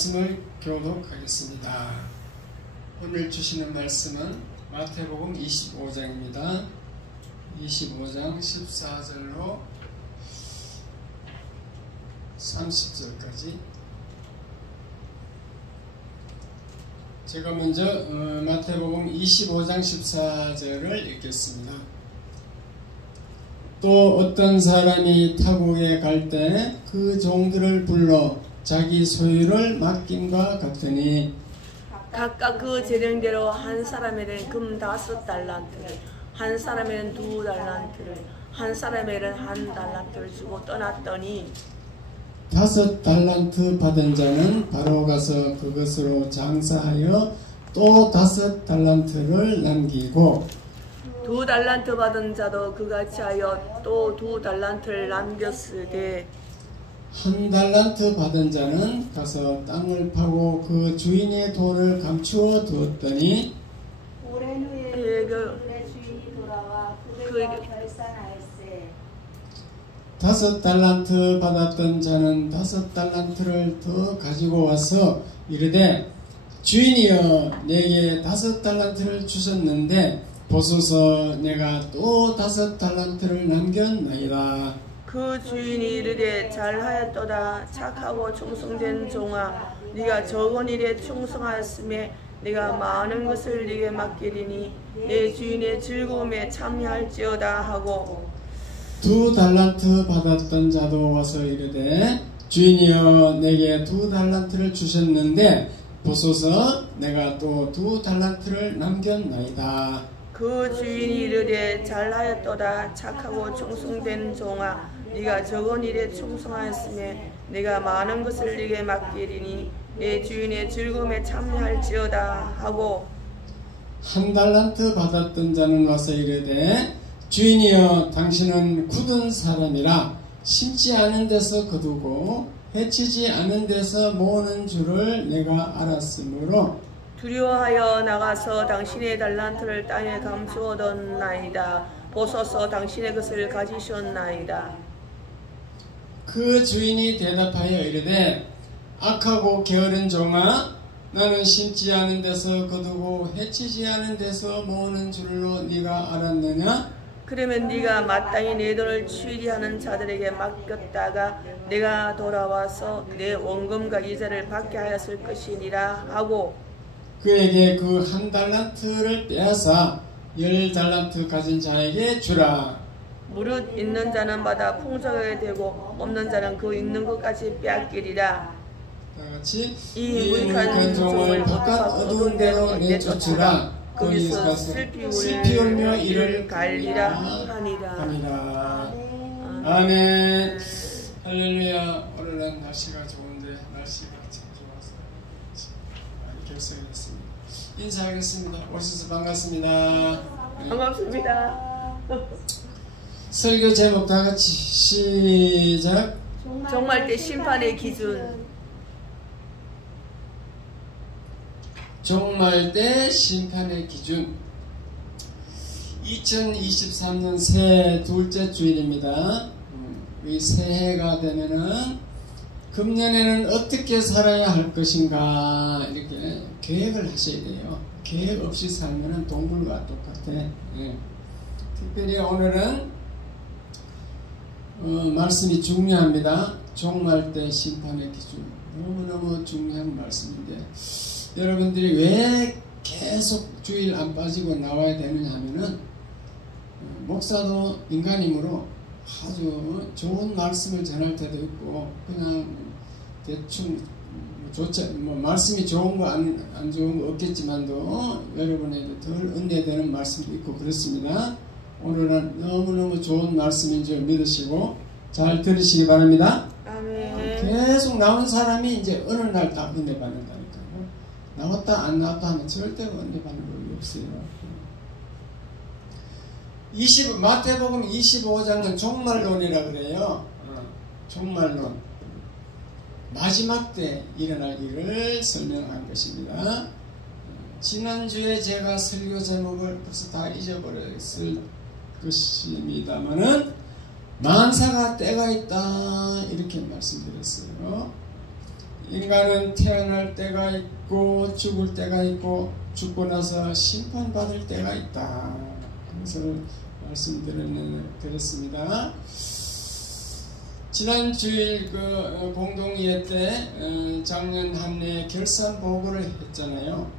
말씀을 교독하겠습니다. 오늘 주시는 말씀은 마태복음 25장입니다. 25장 14절로 30절까지. 제가 먼저 마태복음 25장 14절을 읽겠습니다. 또 어떤 사람이 타국에 갈 때 그 종들을 불러 자기 소유를 맡김과 같으니 각각 그 재량대로 한 사람에게는 금 5달란트를, 한 사람에게는 2달란트를, 한 사람에게는 1달란트를 주고 떠났더니 5달란트 받은 자는 바로 가서 그것으로 장사하여 또 5달란트를 남기고 2달란트 받은 자도 그같이 하여 또 2달란트를 남겼으되 1달란트 받은 자는 가서 땅을 파고 그 주인의 돈을 감추어 두었더니 오랜 후에 그의 주인이 돌아와 그들과 결산하였으되 5달란트 받았던 자는 5달란트를 더 가지고 와서 이르되 주인이여 내게 5달란트를 주셨는데 보소서 내가 또 5달란트를 남겼나이다. 그 주인이 이르되 잘하였도다. 착하고 충성된 종아, 네가 적은 일에 충성하였음에 네가 많은 것을 네게 맡기리니 내 주인의 즐거움에 참여할지어다 하고 2달란트 받았던 자도 와서 이르되 주인이여 내게 2달란트를 주셨는데 보소서 내가 또 2달란트를 남겼나이다. 그 주인이 이르되 잘하였도다. 착하고 충성된 종아, 네가 적은 일에 충성하였음에 네가 많은 것을 네게 맡기리니 내 주인의 즐거움에 참여할지어다 하고 1달란트 받았던 자는 와서 이르되 주인이여 당신은 굳은 사람이라 심지 않은 데서 거두고 해치지 않은 데서 모으는 줄을 내가 알았으므로 두려워하여 나가서 당신의 달란트를 땅에 감추었나이다. 보소서 당신의 것을 가지셨나이다. 그 주인이 대답하여 이르되 악하고 게으른 종아 나는 심지 않은 데서 거두고 해치지 않은 데서 모으는 줄로 네가 알았느냐? 그러면 네가 마땅히 내 돈을 취리하는 자들에게 맡겼다가 내가 돌아와서 내 원금과 이자를 받게 하였을 것이니라 하고 그에게 그 1달란트를 빼앗아 10달란트 가진 자에게 주라. 무릇 있는 자는 받아 풍성하게 되고 없는 자는 그 있는 것까지 빼앗기리라. 다같이 이 무익한 종을 바깥 어두운 데로 내쫓으라. 거기서 슬피 울며 이를 갈리라 하니라. 아멘. 할렐루야. 오늘은 날씨가 좋은데 날씨가 참 좋아서 많이 결석했습니다. 인사하겠습니다. 오셔서 반갑습니다. 반갑습니다. 설교 제목 다같이 시작. 정말 때 심판의 기준. 종말 때 심판의 기준. 2023년 새해 둘째 주일입니다. 이 새해가 되면은 금년에는 어떻게 살아야 할 것인가 이렇게 계획을 하셔야 돼요. 계획 없이 살면은 동물과 똑같아. 특별히 오늘은 말씀이 중요합니다. 종말 때 심판의 기준. 너무너무 중요한 말씀인데 여러분들이 왜 계속 주일 안 빠지고 나와야 되느냐 하면은 목사도 인간이므로 아주 좋은 말씀을 전할 때도 있고 그냥 대충 말씀이 좋은 거 안 좋은 거 없겠지만도 여러분에게 덜 은혜되는 말씀도 있고 그렇습니다. 오늘은 너무너무 좋은 말씀인 줄 믿으시고 잘 들으시기 바랍니다. 아멘. 계속 나온 사람이 이제 어느 날 다 은혜 받는다니까요. 나왔다 안 나왔다 하면 절대 은혜 받는 법이 없어요. 마태복음 25장은 종말론이라 그래요. 종말론. 마지막 때 일어날 일을 설명한 것입니다. 지난주에 제가 설교 제목을 벌써 다 잊어버렸을 것입니다만은 만사가 때가 있다 이렇게 말씀드렸어요. 인간은 태어날 때가 있고 죽을 때가 있고 죽고 나서 심판받을 때가 있다. 그래서 말씀드렸습니다. 지난 주일 그 공동예배 때 작년 한 해 결산 보고를 했잖아요.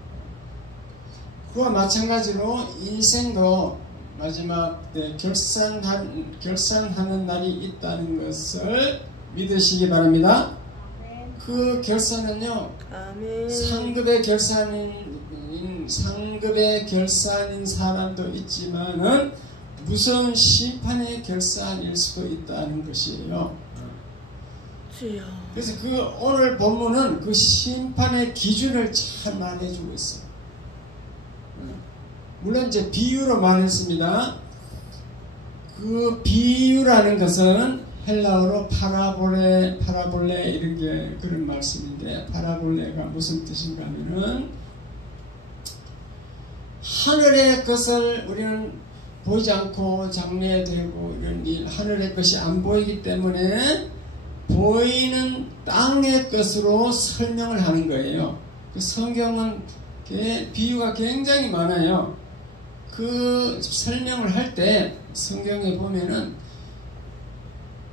그와 마찬가지로 인생도 마지막 때 결산하는 날이 있다는 것을 믿으시기 바랍니다. 그 결산은요, 상급의 결산인 사람도 있지만은 무서운 심판의 결산일 수도 있다는 것이에요. 그래서 그 오늘 본문은 그 심판의 기준을 잘 말해주고 있어요. 물론 이제 비유로 말했습니다. 그 비유라는 것은 헬라어로 파라볼레 이런 게 그런 말씀인데, 파라볼레가 무슨 뜻인가 하면은 하늘의 것을 우리는 보이지 않고 장래되고 이런 일, 하늘의 것이 안 보이기 때문에 보이는 땅의 것으로 설명을 하는 거예요. 그 성경은 비유가 굉장히 많아요. 그 설명을 할 때 성경에 보면은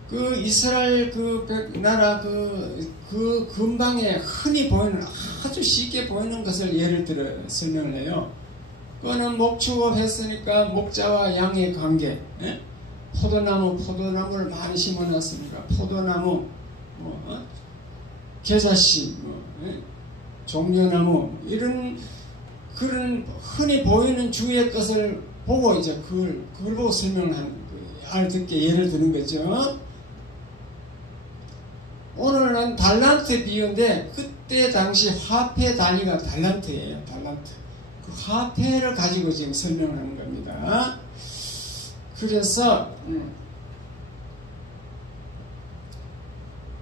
그 이스라엘 그 나라 그 근방에 흔히 보이는, 아주 쉽게 보이는 것을 예를 들어 설명을 해요. 그거는 목축업 했으니까 목자와 양의 관계, 예? 포도나무를 많이 심어놨으니까 포도나무, 겨자씨, 예? 종려나무, 이런 그런 흔히 보이는 주위의 것을 보고 이제 그걸 보고 설명하는, 알듣게 예를 드는 거죠. 오늘은 달란트 비유인데, 그때 당시 화폐 단위가 달란트예요. 달란트. 그 화폐를 가지고 지금 설명을 하는 겁니다. 그래서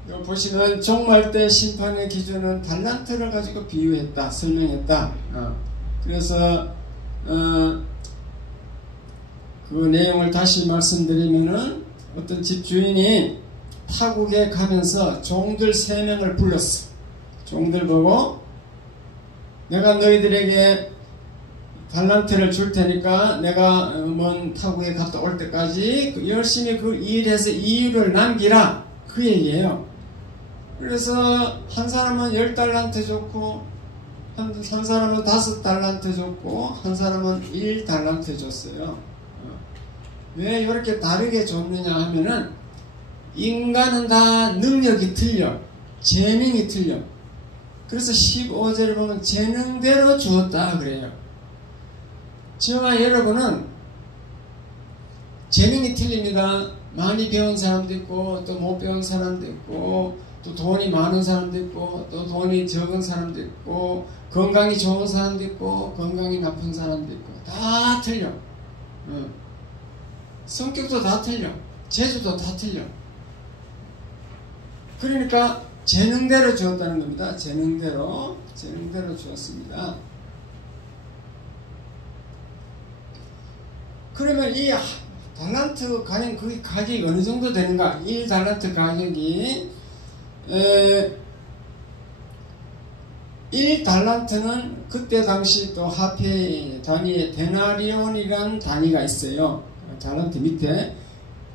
여기 보시면 종말 때 심판의 기준은 달란트를 가지고 비유했다, 설명했다. 그래서 그 내용을 다시 말씀드리면은, 어떤 집주인이 타국에 가면서 종들 3명을 불렀어. 종들 보고 내가 너희들에게 달란트를 줄 테니까 내가 먼 타국에 갔다 올 때까지 열심히 그 일해서 이유를 남기라, 그 얘기예요. 그래서 한 사람은 10달란트 줬고 한 사람은 5달란트 줬고 한 사람은 1달란트 줬어요. 왜 이렇게 다르게 줬느냐 하면은, 인간은 다 능력이 틀려, 재능이 틀려. 그래서 15절에 보면 재능대로 주었다 그래요. 저와 여러분은 재능이 틀립니다. 많이 배운 사람도 있고 또 못 배운 사람도 있고, 또 돈이 많은 사람도 있고 또 돈이 적은 사람도 있고, 건강이 좋은 사람도 있고 건강이 나쁜 사람도 있고, 다 틀려. 성격도 다 틀려, 재주도 다 틀려. 그러니까 재능대로 주었다는 겁니다. 재능대로 주었습니다. 그러면 이 달란트 가격, 그 가격이 어느 정도 되는가? 1달란트 가격이 1달란트는 그때 당시 또 화폐 단위에 데나리온이라는 단위가 있어요. 달란트 밑에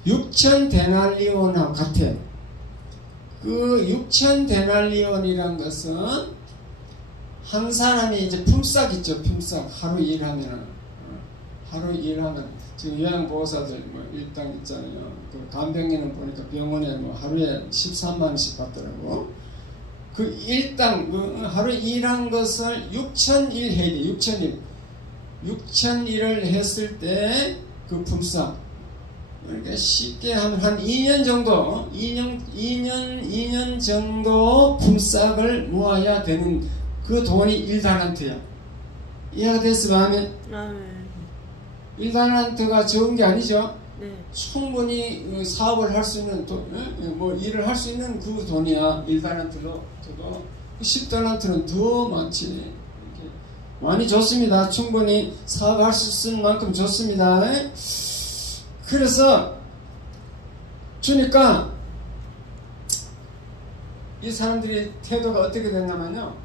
6,000데나리온하고 같아. 그 6,000데나리온이란 것은 한 사람이 이제 품삯 있죠. 품삯. 하루 일하면 지금 요양보호사들 뭐 일당 있잖아요. 그 간병인은 보니까 병원에 뭐 하루에 13만원씩 받더라고. 그 일당, 그 하루 일한 것을 6,000일 해야 돼. 6,000일. 6,000일을 했을 때 그 품삯. 그러니까 쉽게 하면 한 2년 정도, 2년 정도 품삯을 모아야 되는, 그 돈이 1달란트야. 이해가 됐으면 하면, 1달란트가 적은 게 아니죠. 네. 충분히 사업을 할 수 있는, 뭐 일을 할 수 있는 그 돈이야. 1달란트도. 10달란트는 더 많지. 이렇게 많이 줬습니다. 충분히 사업할 수 있는 만큼 줬습니다. 그래서 주니까 이 사람들이 태도가 어떻게 됐냐면요.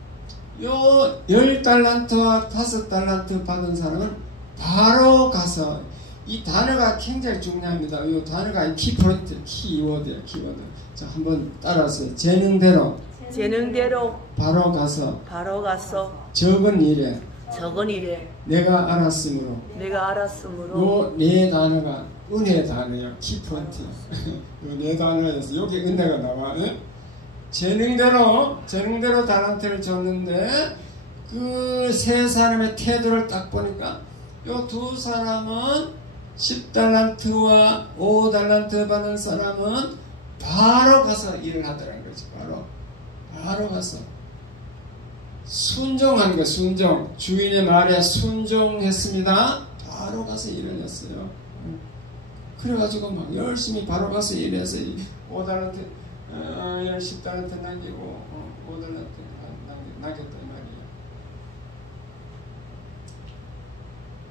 요 10달란트와 5달란트 받은 사람은 바로 가서, 이 단어가 굉장히 중요합니다. 이 단어가 키포인트, 키워드예요. 키워드. 자, 한번 따라하세요. 재능대로 바로 가서 적은 일에 내가 알았으므로. 요 네 단어가 은혜 단어예요. 키포인트. 요 네 단어에서 여기 은혜가 나와. 예? 재능대로 달란트를 줬는데 그 세 사람의 태도를 딱 보니까 요 두 사람은 10달란트와 5달란트 받은 사람은 바로 가서 일을 하더라는 거죠. 바로 가서 순종한 거예요. 순종. 주인의 말에 순종했습니다. 바로 가서 일을 했어요. 그래가지고 막 열심히 바로 가서 일해서 5달란트 10달란트 남기고 5달란트 남겼단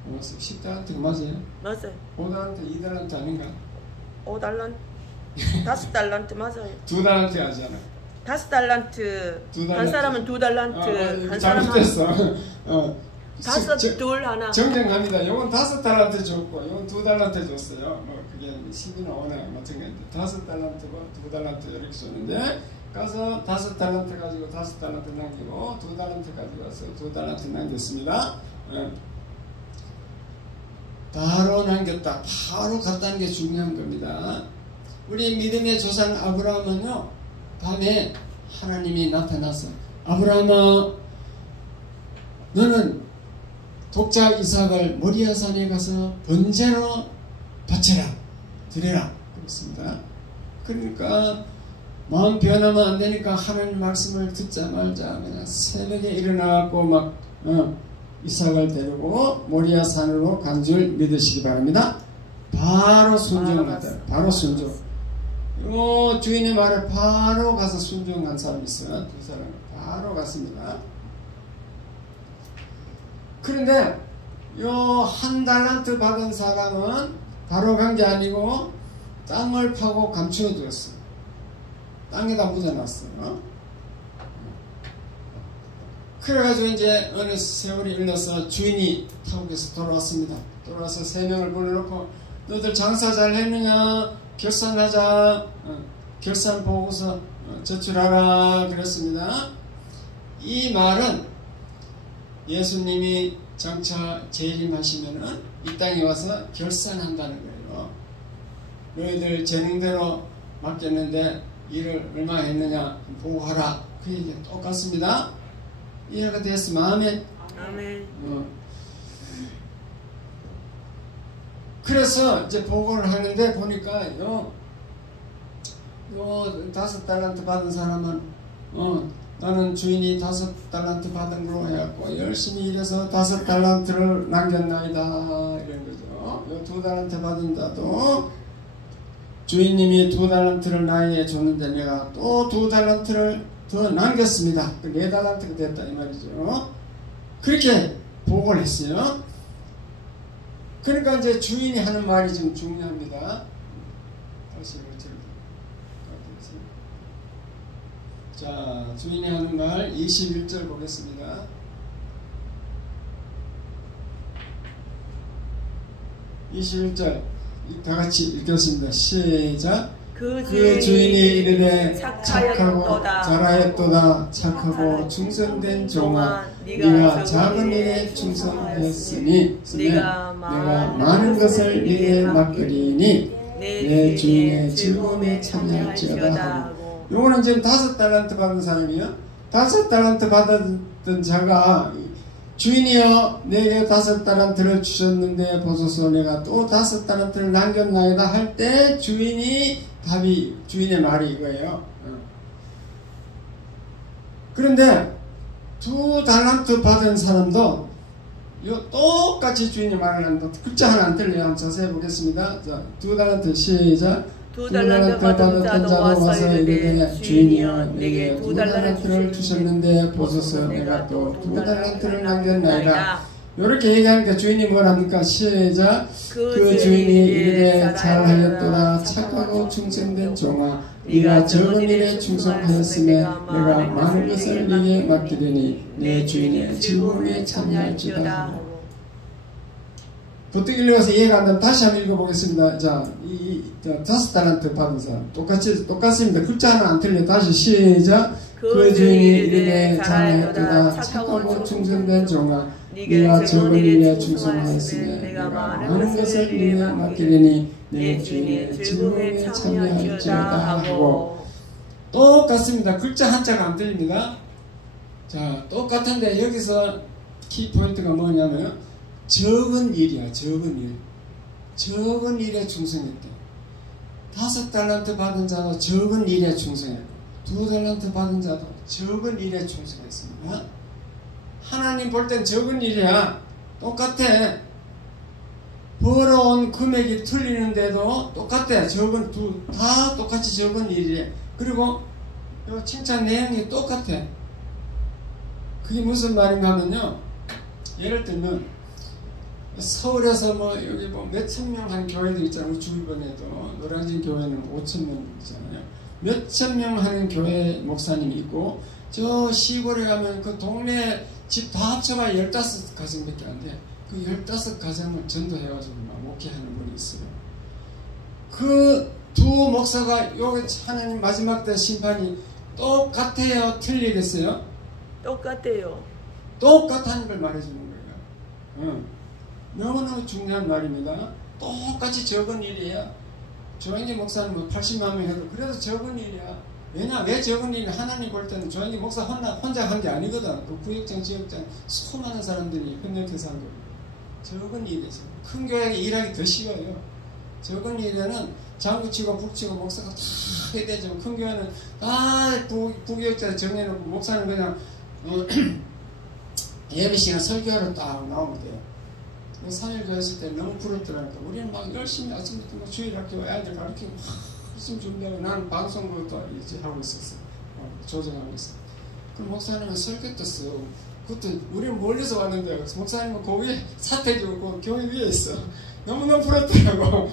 말이에요. 10달란트가 맞아요? 맞아요. 5달란트 2달란트 아닌가? 5달란트 5달란트 맞아요. 2달란트 하잖아. 5달란트 한 사람은 2달란트 한 사람은 잘못됐어. 5, 2, 하나. 정정합니다. 이건 5달란트 줬고 이건 2달란트 줬어요. 그게 10이나 5나 마찬가지인데 5달란트고 2달란트 이렇게 줬는데 가서 5달란트 가지고 5달란트 남기고 2달란트 가지고 와서 2달란트 남겼습니다. 바로 남겼다. 바로 갔다는 게 중요한 겁니다. 우리 믿음의 조상 아브라함은요, 밤에 하나님이 나타나서 아브라함아, 너는 독자 이삭을 모리아산에 가서 번제로 바쳐라, 드려라. 그렇습니다. 그러니까 마음 변하면 안 되니까 하나님 말씀을 듣자 말자 그냥 새벽에 일어나갖고 막 이삭을 데리고 모리아산으로 간 줄 믿으시기 바랍니다. 바로 순종한다. 바로 순종. 요 주인의 말에 바로 가서 순종한 사람이 있어요. 두 사람은 바로 갔습니다. 그런데 요 1달란트 받은 사람은 바로 간 게 아니고 땅을 파고 감추어 두었어. 땅에다 묻어놨어. 그래가지고 이제 어느 세월이 흘러서 주인이 타국에서 돌아왔습니다. 돌아와서 3명을 불러놓고 너들 장사 잘 했느냐? 결산하자. 결산 보고서 제출하라 그랬습니다. 이 말은 예수님이 장차 재림하시면은 이 땅에 와서 결산한다는 거예요. 너희들 재능대로 맡겼는데 일을 얼마 했느냐 보고하라. 그 얘기가 똑같습니다. 이해가 됐으면 아멘. 그래서 이제 보고를 하는데 보니까 요 5달란트 받은 사람은 나는 주인이 5달란트 받은 걸로 해갖고 열심히 일해서 5달란트를 남겼나이다 이런 거죠. 요 2달란트 받은 자도 주인님이 2달란트를 나에게 줬는데 내가 또 2달란트를 더 남겼습니다. 4달란트가 됐다 이 말이죠. 그렇게 보고를 했어요. 그러니까 이제 주인이 하는 말이 좀 중요합니다. 다시 자, 주인이 하는 말 21절 보겠습니다. 21절 다 같이 읽겠습니다. 시작. 그 주인이 이르되 착하고 잘하였도다. 착하고 충성된 종아, 네가 작은 일에 충성했으니 내가 많은 것을 네게 맡기리니 내 주인의 즐거움에 참여할지어다 하고. 요거는 지금 5달란트 받은 사람이요. 5달란트 받았던 자가 주인이여 내게 5달란트를 주셨는데 보소서 내가 또 5달란트를 남겼나이다 할 때 주인의 말이 이거예요. 그런데 2달란트 받은 사람도 요 똑같이 주인의 말을 한다. 글자 하나 안 틀려요. 한번 자세히 보겠습니다. 자, 2달란트 시작. 2달란트 받은 자도 와서 이르되 주인이여 내게 2달란트를 주셨는데 보소서 내가 또 2달란트를 남겼나이다. 이렇게 얘기하니까 주인이 뭐랍니까? 시작. 그 주인이 이르되 잘하였도다 착하고 충성된 종아 네가 적은 일에 충성하였으며 내가 많은 것을 네게 맡기리니 내 주인의 즐거움에 참여할지어다. 보통 읽어서 이해가 안 되면 다시 한번 읽어보겠습니다. 자, 다섯 달란트 받은 사람 똑같습니다. 글자 하나 안 틀려. 다시 시작. 그 주인이 이르되 잘하였도다 착하고 충성된 종아 네가 적은 일에 충성하였으며 내가 많은 것을 네게 맡기리니 내 주인의 즐거움에 참여할지어다 하고 똑같습니다. 글자 한자가 안 틀립니다. 자, 똑같은데 여기서 키포인트가 뭐냐면 적은 일이야. 적은 일. 적은 일에 충성했대. 5달란트 받은 자도 적은 일에 충성했고 2달란트 받은 자도 적은 일에 충성했습니다. 하나님 볼 땐 적은 일이야. 똑같아. 벌어온 금액이 틀리는데도 똑같아. 다 똑같이 적은 일이래. 그리고 칭찬 내용이 똑같아. 그게 무슨 말인가 하면요. 예를 들면 서울에서 여기 몇천 명 한 교회도 있잖아요. 우리 주변에도 노량진 교회는 5천 명 있잖아요. 몇천 명 하는 교회 목사님이 있고 저 시골에 가면 그 동네 집 다 합쳐봐야 15가정밖에 안 돼. 그 15가정을 전도해가지고 막 목회하는 분이 있어요. 그 두 목사가 여기 하나님 마지막 때 심판이 똑같아요? 틀리겠어요? 똑같아요. 똑같다는 걸 말해주는 거예요. 너무너무 중요한 말입니다. 똑같이 적은 일이야. 조영기 목사는 80만 명 해도 그래도 적은 일이야. 왜 적은 일이 하나님 볼 때는 조영기 목사 혼자 한 게 아니거든. 그 구역장, 지역장 수많은 사람들이 협력해서 한 거예요. 적은 일이죠. 큰 교회에 일하기 더 쉬워요. 적은 일에는 장구치고 북치고 목사가 다 해야 되죠. 큰 교회는 다 부교역자 정해놓고 목사는 그냥 예배 시간 설교하러 딱 나오면 돼요. 3일 교했을 때 너무 부럽더라니까. 우리는 막 열심히 아침부터 주일 학교 애들 가르치고 열심히 준비하고 나는 방송국도 이제 하고 있었어. 조정하고 있어. 그 목사님은 설교 떴어. 그것도 우리는 멀리서 왔는데 목사님은 거기 사택이고 교회 위에 있어. 너무너무 부럽더라고.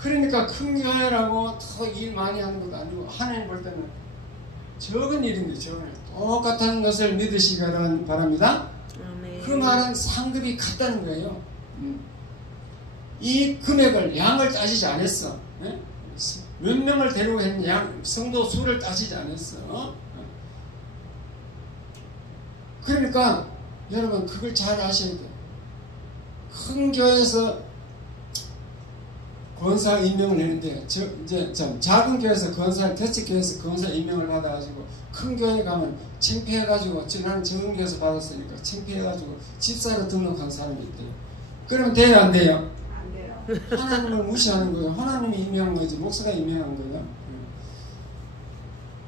그러니까 큰 교회라고 더 일 많이 하는 것도 아니고 하나님 볼 때는 적은 일인데 적은 일. 똑같은 것을 믿으시기 바랍니다. 그 말은 상급이 같다는 거예요. 이 금액을 양을 따지지 않았어. 네? 몇 명을 데리고 했냐 성도 수를 따지지 않았어. 그러니까 여러분 그걸 잘 아셔야 돼요. 큰 교회에서 권사 임명을 했는데 이제 작은 교회에서 권사 대책교회에서 권사 임명을 받아가지고 큰 교회 가면 창피해가지고 나는 적은 교회에서 받았으니까 창피해가지고 집사로 등록한 사람이 있대요. 그러면 돼요 안 돼요? 안 돼요. 하나님을 무시하는 거예요. 하나님이 임명한 거지 목사가 임명한 거예요.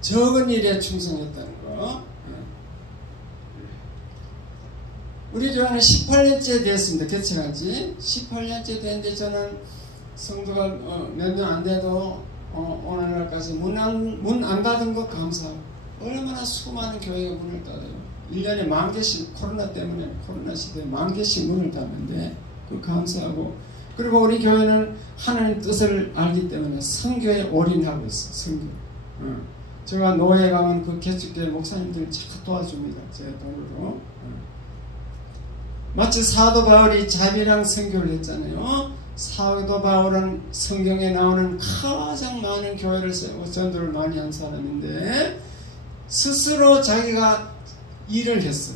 적은 일에 충성했다는 거. 우리 교회는 18년째 되었습니다. 개척한 지 18년째 됐는데 저는 성도가 몇 명 안 돼도 오늘날까지 문 안 닫은 거 감사하고 얼마나 수많은 교회가 문을 닫아요. 1년에 10,000개씩 코로나 때문에 코로나 시대에 10,000개씩 문을 닫는데 그 감사하고 그리고 우리 교회는 하나님 뜻을 알기 때문에 선교에 올인하고 있어. 선교. 제가 노예 가면 그 개척교회 목사님들 자꾸 도와줍니다. 제 돈으로. 마치 사도 바울이 자비랑 선교를 했잖아요. 사도 바울은 성경에 나오는 가장 많은 교회를 세우고 전도를 많이 한 사람인데 스스로 자기가 일을 했어.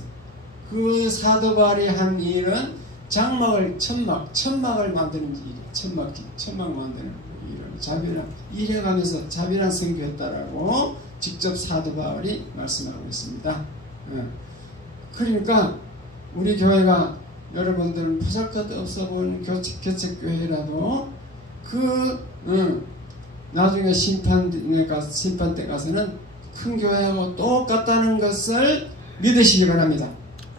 그 사도 바울이 한 일은 장막을 천막을 만드는 일이에요. 천막 만드는 일을 자비랑 일해가면서 자비랑 선교했다라고 직접 사도 바울이 말씀하고 있습니다. 그러니까 우리 교회가 여러분들은 보잘것없어 보이는 개척교회라도 나중에 심판 때 가서는 큰 교회하고 똑같다는 것을 믿으시기 바랍니다.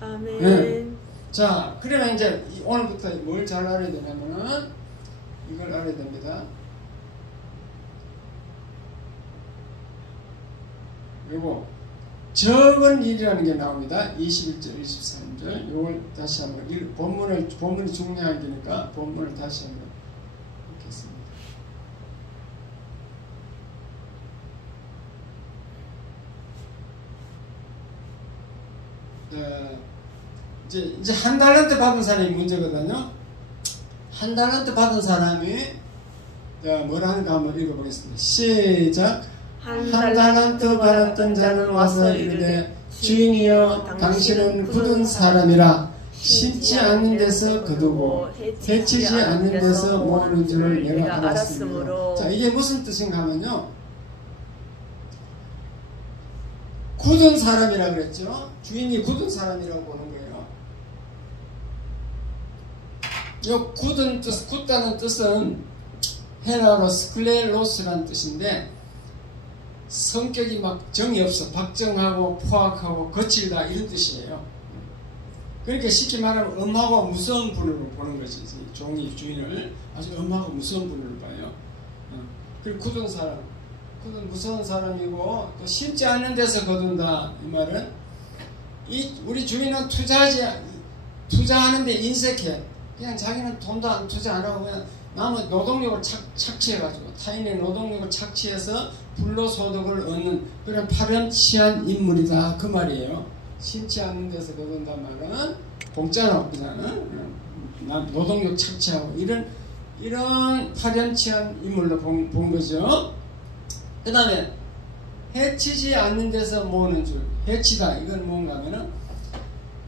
아멘. 네. 자, 그러면 이제 오늘부터 뭘 잘 알아야 되냐면은 이걸 알아야 됩니다. 요거 적은 일이라는 게 나옵니다. 21절, 23절. 이걸 다시 한번 본문이 중요한 게니까 본문을 다시 한번 읽겠습니다. 이제 한 달란트 받은 사람이 문제거든요. 한 달란트 받은 사람이 뭐라는가 한번 읽어보겠습니다. 시작. 한 달란트 받았던 자는 와서 이르되 주인이여 당신은 굳은 사람이라 심지 않는 데서 거두고 해치지 않는 데서 모으는 줄을 내가 알았으므로. 자, 이게 무슨 뜻인가 하면요, 굳은 사람이라 그랬죠. 주인이 굳은 사람이라고 보는 거예요. 요 굳다는 뜻은 헬라어로 스클레로스라는 뜻인데, 성격이 막 정이 없어, 박정하고 포악하고 거칠다 이런 뜻이에요. 그러니까 쉽게 말하면 엄하고 무서운 분으로 보는 것이지. 종이 주인을 아주 엄하고 무서운 분으로 봐요. 그리고 굳은 사람, 굳은 무서운 사람이고, 또 심지 않는 데서 거둔다. 이 말은 우리 주인은 투자하는데 인색해. 그냥 자기는 돈도 안 투자 안 하고 그냥 남의 노동력을 착취해가지고, 타인의 노동력을 착취해서 불로소득을 얻는 그런 파렴치한 인물이다, 그 말이에요. 심지 않는 데서 거둔단 말은 공짜로 그냥 노동력 착취하고 이런 파렴치한 인물로 본 거죠. 그 다음에 해치지 않는 데서 모으는 줄. 해치다, 이건 뭔가 하면은,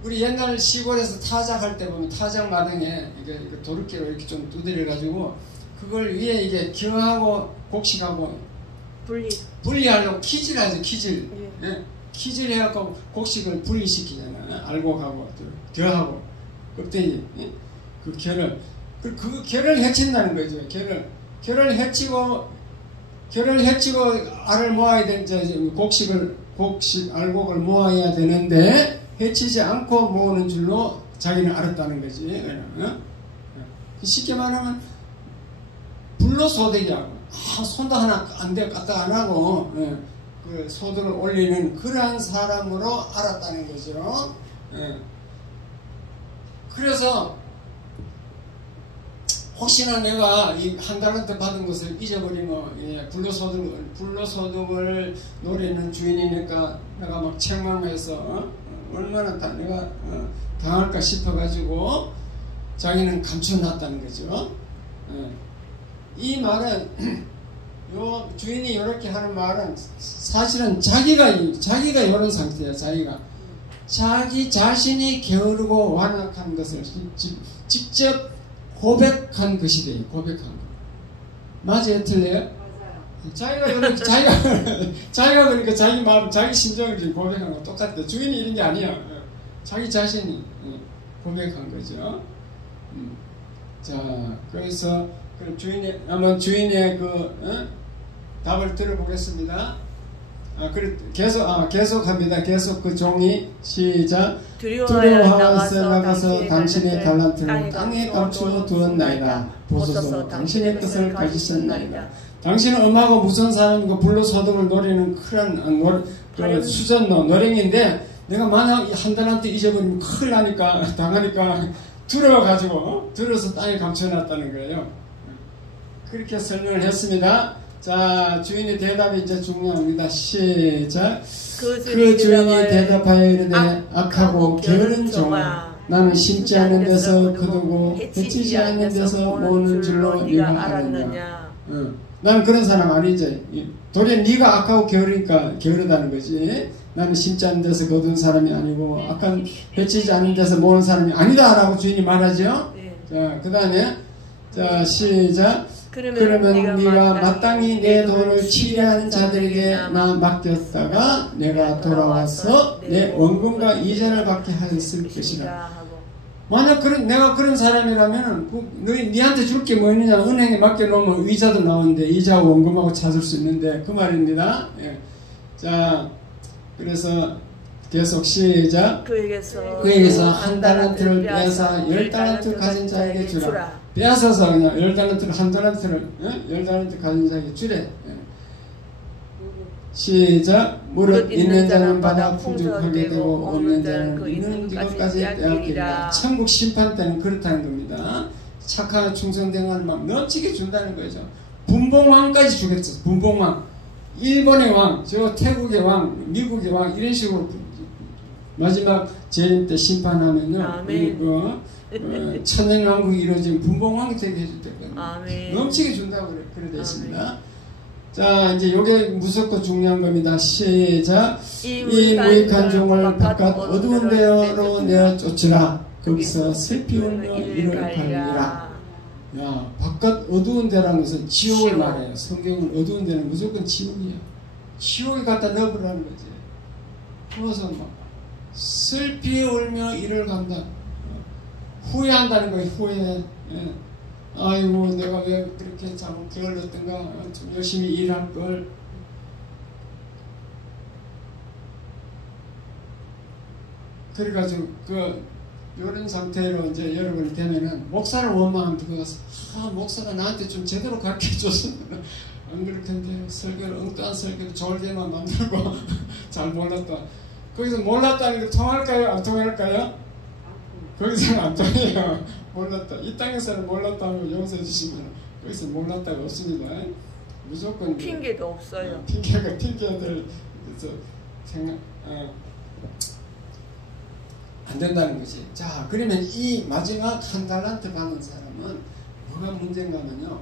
우리 옛날 시골에서 타작할 때 보면 타작 마당에 이게 도르깨로 이렇게 좀 두드려가지고 그걸 위에 이게 경하고 곡식하고 분리하려고 키질 하죠. 키질. 예. 키질 해갖고 곡식을 분리시키잖아요. 알곡하고 겨하고 껍데기. 예? 그 결을. 그 결을 해친다는 거죠. 결을 해치고 알을 모아야 되는, 곡식 알곡을 모아야 되는데 해치지 않고 모으는 줄로 자기는 알았다는 거지. 쉽게 말하면 불로소득이하고 손도 하나 까딱 안 하고 그 소득을 올리는 그러한 사람으로 알았다는 거죠. 그래서 혹시나 내가 이 한 달란트 받은 것을 잊어버리면 불로소득을 노리는 주인이니까 내가 막 책망해서 얼마나 내가 당할까 싶어가지고 자기는 감춰놨다는 거죠. 이 말은 요 주인이 이렇게 하는 말은 사실은 자기가 이런 상태예요. 자기 자신이 게으르고 완악한 것을 직접 고백한 것이 돼요. 고백한 거. 맞아요, 틀려요? 자기가 그러니까 자기 마음, 자기 심정을 고백한 거 똑같아. 주인이 이런 게 아니야. 자기 자신이 고백한 거죠. 자, 그래서 한번 주인의 답을 들어보겠습니다. 계속합니다. 계속 그 종이 시작. 두려워하여 나가서 당신의 달란트를 땅에 감추어 두었나이다. 보소서 당신의 것을 가지셨나이다. 당신은 엄하고 무서운 사람이고 불로소득을 노리는 그런 수전노 노랭인데, 내가 만약 한 달란트 잊어버리면 큰일 나니까 당하니까 들어서 땅에 감춰놨다는 거예요. 그렇게 설명을 했습니다. 자, 주인의 대답이 이제 중요합니다. 시작. 그 주인이 대답하여 이르되 악하고 게으른 종아, 나는 심지 않는 데서 거두고 해치지 않는 데서 모으는 줄로 네가 알았느냐. 나는 그런 사람 아니지. 도리어 네가 악하고 게으르다는 거지. 나는 심지 않는 데서 거둔 사람이 아니고 악한 해치지 않는 데서 모으는 사람이 아니다라고 주인이 말하죠. 자, 그 다음에 자, 시작. 그러면 네가 마땅히 내 돈을 치리하는 자들에게 나 맡겼다가 내가 돌아와서 내 원금과 이자를 받게 하였을 것이라. 만약 내가 그런 사람이라면 니한테 줄 게 뭐 있느냐. 은행에 맡겨놓으면 이자도 나오는데 이자하고 원금하고 찾을 수 있는데 그 말입니다. 예. 자, 그래서 계속 시작. 그에게서 한 달란트를 빼앗아 10달란트 가진 자에게 주라. 빼앗아서 그냥 10달란트를 한 달란트 가진 자에게 주래. 시작. 무릇 있는 자는 받아 풍족하게 되고 없는 자는 그 있는 것까지 빼앗기리라. 천국 심판 때는 그렇다는 겁니다. 착한 충성된 막 넘치게 준다는 거죠. 분봉왕까지 주겠어. 분봉왕. 일본의 왕, 저 태국의 왕, 미국의 왕 이런 식으로 마지막 재림 때 심판하면요. 천년왕국이 이루어진 분봉왕이 되게 해줄 때거든요. 넘치게 준다고 그래 되어 있습니다. 자, 이제 요게 무섭고 중요한 겁니다. 시작. 이 무익한 종을 바깥 어두운 데로 내어 쫓으라. 거기서 슬피 울며 이를 갈리라. 야, 바깥 어두운 데라는 것은 지옥을 말해요. 성경은 어두운 데는 무조건 지옥이야. 지옥에 갖다 넣어보라는 거지. 그래서 막 슬피 울며 이를 간다. 후회한다는 거예요. 후회. 예. 아이고 내가 왜 그렇게 잘못 게을렀던가. 좀 열심히 일할 걸. 그래가지고 이런 상태로 이제 여러분이 되면은 목사를 원망하면 그거서 목사가 나한테 좀 제대로 가르쳐줬으면 안 그렇겠는데 설교를 엉뚱한 설교를 졸게만 만들고 잘 몰랐다. 거기서 몰랐다는 게 통할까요? 안 통할까요? 거기서는 안 통해요. 몰랐다. 이 땅에서는 몰랐다고 용서해 주시면 거기서 몰랐다가 없습니다. 무조건 핑계도 없어요. 핑계들 그래서 생각 안 된다는 거지. 자, 그러면 이 마지막 한 달란트 받은 사람은 뭐가 문제인가면요.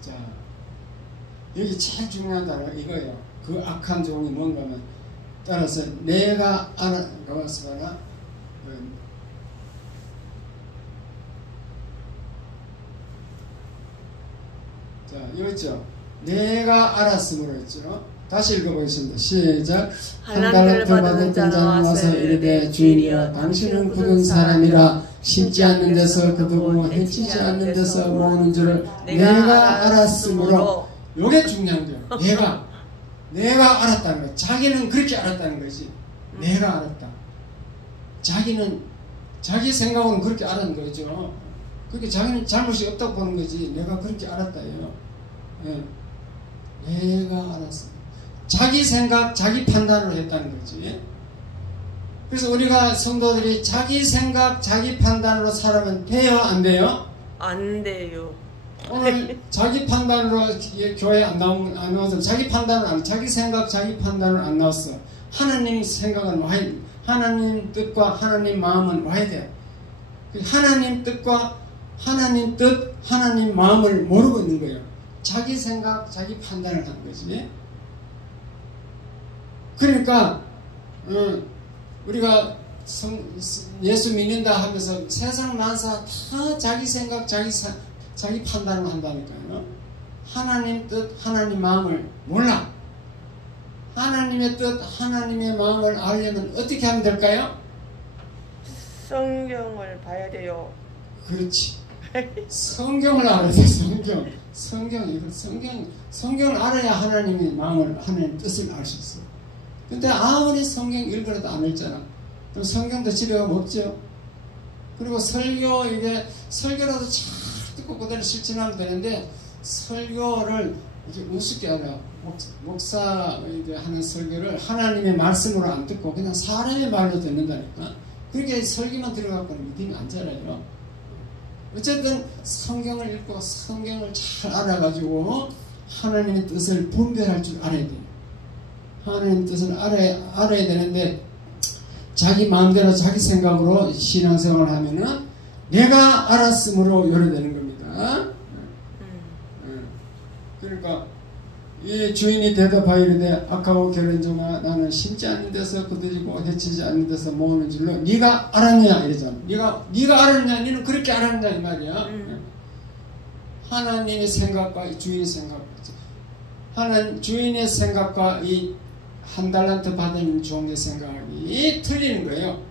자, 여기 제일 중요한 단어가 이거예요. 그 악한 종이 뭔가 하면 따라서 내가 가만있어 봐라. 자, 이거 있죠. 내가 알았으므로 했죠. 다시 읽어보겠습니다. 시작. 한 달란트 받은 자는 와서 이르되 주인이여 당신은 굳은 사람이라 심지 않는 데서 거두고 해치지 않는 데서 모으는 줄을 내가 알았으므로. 요게 중요한 거예요. 내가 알았다는 거예요. 자기는 그렇게 알았다는 거지. 내가 알았다. 자기는 자기 생각으로는 그렇게 알았는 거죠. 그렇게 자기는 잘못이 없다고 보는 거지. 내가 그렇게 알았다예요. 네. 내가 알았어. 자기 생각, 자기 판단으로 했다는 거지. 그래서 우리가 성도들이 자기 생각, 자기 판단으로 살아면 돼요? 안 돼요? 안 돼요. 오늘 자기 판단으로 교회 안 나와서 자기 판단을 안, 자기 생각, 자기 판단을 안 나왔어. 하나님 생각은 와야 돼. 하나님 뜻과 하나님 마음은 와야 돼. 하나님 뜻과 하나님 뜻, 하나님 마음을 모르고 있는 거예요. 자기 생각, 자기 판단을 한 거지. 그러니까 우리가 예수 믿는다 하면서 세상 만사 다 자기 생각, 자기 판단을 한다니까요. 하나님 뜻, 하나님 마음을 몰라. 하나님의 뜻, 하나님의 마음을 알려면 어떻게 하면 될까요? 성경을 봐야 돼요. 그렇지. 성경을 알아야 돼. 성경을 알아야 하나님의 마음을, 하나님의 뜻을 알 수 있어. 근데 아무리 성경 읽으라도 안 읽잖아. 그럼 성경도 지뢰가 없죠. 그리고 설교라도 잘 듣고 그대로 실천하면 되는데, 설교를 이제 우습게 알아. 목사 하는 설교를 하나님의 말씀으로 안 듣고 그냥 사람의 말로 듣는다니까. 그렇게 설교만 들어가고는 믿음이 안 자라요. 어쨌든 성경을 읽고 성경을 잘 알아가지고 하나님의 뜻을 분별할 줄 알아야 돼요. 하나님의 뜻을 알아야 되는데, 자기 마음대로 자기 생각으로 신앙생활을 하면은 내가 알았으므로 요래되는 겁니다. 그러니까 이 주인이 대답하여 이르되 악하고 게으른 나는 심지 않는 데서 거두리고 해치지 않는 데서 모으는 줄로 네가 알았냐 이러잖아. 네가 알았냐, 너는 그렇게 알았냐 이 말이야. 하나님의 생각과 이 주인의 생각, 주인의 생각과 이 한 달란트 받은 종의 생각이 틀리는 거예요.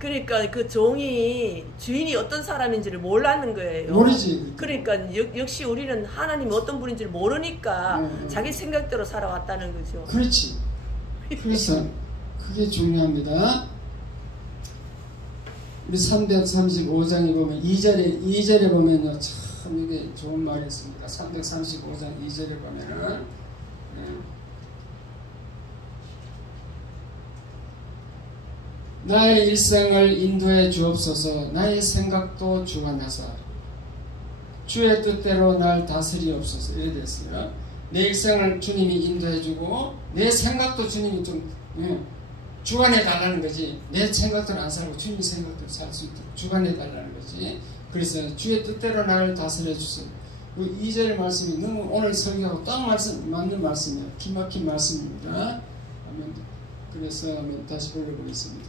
그러니까 그 종이 주인이 어떤 사람인지를 몰랐는 거예요. 모르지. 그러니까 역시 우리는 하나님이 어떤 분인지를 모르니까 자기 생각대로 살아왔다는 거죠. 그렇지. 그래서 그게 중요합니다. 우리 335장에 보면 2절에 보면요, 참 이게 좋은 말이 있습니다. 335장 2절에 보면은 나의 일생을 인도해 주옵소서. 나의 생각도 주관하사 주의 뜻대로 날 다스리옵소서. 이래 됐어요. 내 일생을 주님이 인도해주고 내 생각도 주님이 좀 주관해 달라는 거지. 내 생각대로 안 살고 주님 생각대로 살 수 있도록 주관해 달라는 거지. 그래서 주의 뜻대로 나를 다스려 주세요. 그 2절 말씀이 너무 오늘 설교하고 딱 맞는 말씀이에요. 기막힌 말씀입니다. 그래서 한번 다시 불러보겠습니다.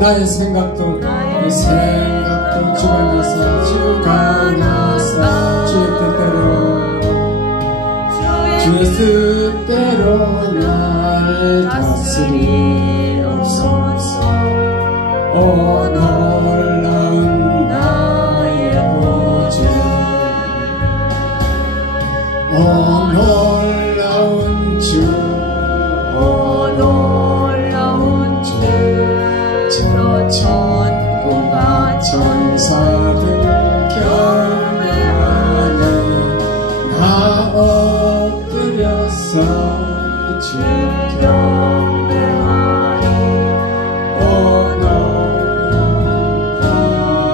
나의 생각도 주관하사 주의 뜻대로 날 다스리옵소서. 오 놀라운 나의 구주, 오 놀라운 주, 오 놀라운 주, 천군과 천사들 경배하네. 나 엎드려서 주 경배하리. 오 놀라운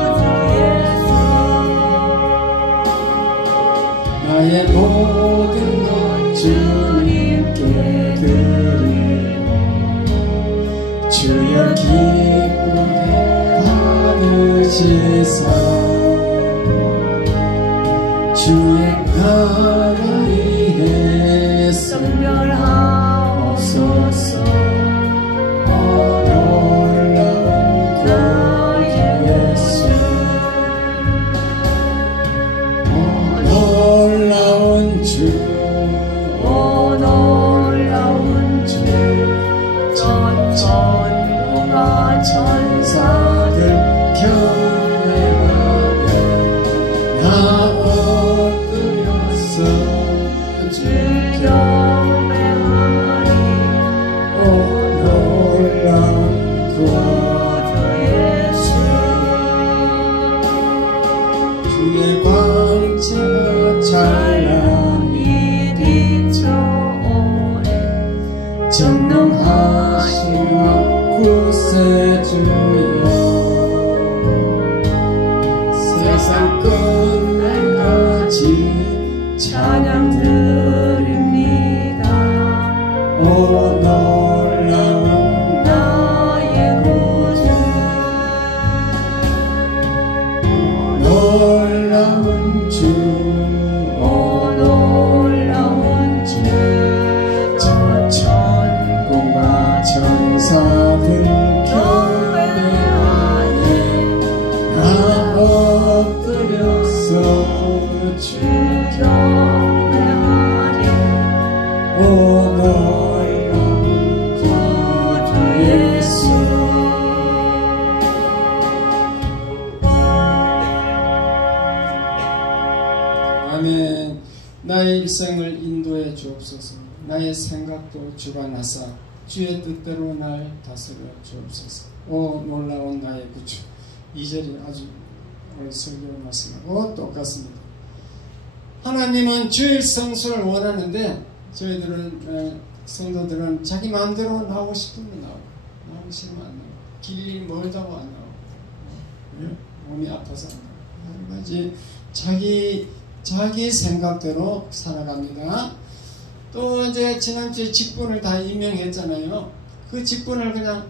구주 예수, 나의 모든 것 주님께 드리오. 주여 기쁘게 받으시사 주의 나라 위에 성별하옵소서. 오 놀라운 구주 예수, 오 놀라운 주, 오 놀라운 주, 천군과 천사들 경배하네. 나 엎드려서 주 경배하리. 오 놀라운 구주 예수, 주의 광채가 찬란히 비춰오네. 전능하시며 구세주여, 세상 끝날까지 찬양 드립니다. 오 놀라운 나의 구주, 놀라운 주, 오 놀라운 주, 천군과 천사들 경배하네. 나 엎드려서 주 경배하리. 오 놀라운 구주 예수. 아멘. 나의 일생을 인도해 주옵소서. 나의 생각도 주관하사 주의 뜻대로 날 다스려 주옵소서. 오 놀라운 나의 구주. 2절이 아주 오늘 설교 말씀하고 똑같습니다. 하나님은 주일 성수를 원하는데 저희들은 성도들은 자기 마음대로 나오고 싶으면 나오고 싫으면 안 나오고 길이 멀다고 안 나오고 몸이 아파서 안 나오고 여러 가지 자기 생각대로 살아갑니다. 또 이제 지난주에 직분을 다 임명했잖아요. 그 직분을 그냥